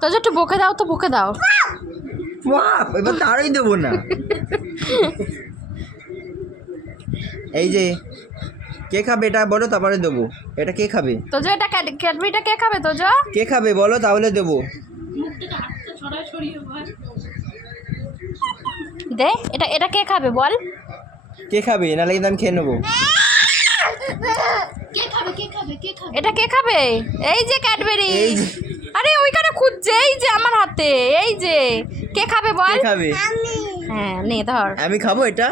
তো একটু বকে দাও, তো বকে দাও। বাপ, এবার তারই দেবো না। এই যে কে খাবে এটা বলো, তারপরে দেবো। এটা কে খাবে? তোজো এটা ক্যাডবেরিটা কে খাবে? তোজো কে খাবে বলো, তাহলে দেবো। দে, এটা এটা কে খাবে বল? কে খাবে? নাহলে কিন্তু আমি খেয়ে নেবো। এটা কে খাবে? এই যে ক্যাডবেরি। এই যে। আরে ওইখানে খুঁজছে, এই যে আমার হাতে, এই যে। কে খাবে বল? কে খাবে? হ্যাঁ নে ধর। আমি খাবো এটা,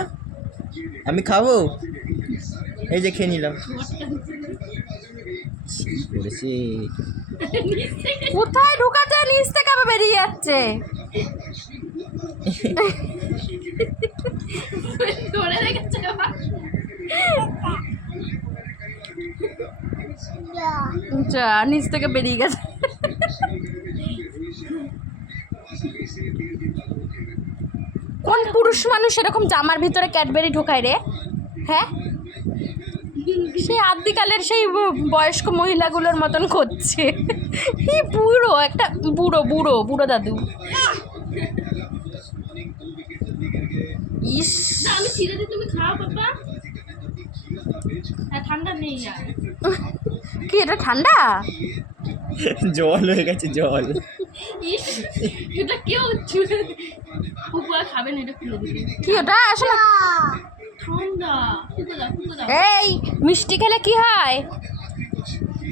আমি খাবো। এই যে খেয়ে নিলাম। কোথায় ঢুকাচ্ছে? নিচ থেকে আবার বেরিয়ে যাচ্ছে। যা, নিচ থেকে বেরিয়ে গেছে। কোন পুরুষ মানুষ এরকম জামার ভিতরে ক্যাডবেরি ঢোকায় রে? হ্যাঁ, সেই আদিকালের সেই বয়স্ক মহিলাগুলোর মতন করছে। এই বুড়ো একটা, বুড়ো বুড়ো বুড়ো দাদু। ইস, আমি ছিঁড়ে দিই, তুমি খাও বাবা। ঠান্ডা নেই আর। কি এটা ঠান্ডা? জল হয়ে গেছে, জল। এটা কেউ ছুঁড়ে পুকুয়া খাবে না, এটা খুলে দিবি। কি ওটা আসলে? ঠান্ডা, ফুটো দাও, ফুটো দাও। এই মিষ্টি খেলে কি হয়?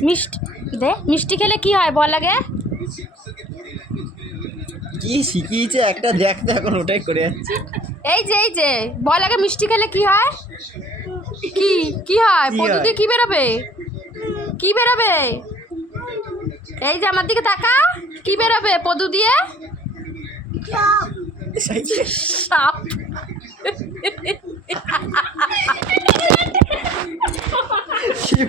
মিষ্টি দে, মিষ্টি খেলে কি হয় বল আগে? কি শিখিয়েছে একটা দেখতে, এখন ওটাই করে যাচ্ছে। এই যে বল আগে, মিষ্টি খেলে কি হয়? কি কি হয়? কি পদু হয়? দিয়ে কি বেরোবে? কি বেরোবে? এই যে আমার দিকে তাকা, কি বেরোবে পদু দিয়ে? সাপ। কি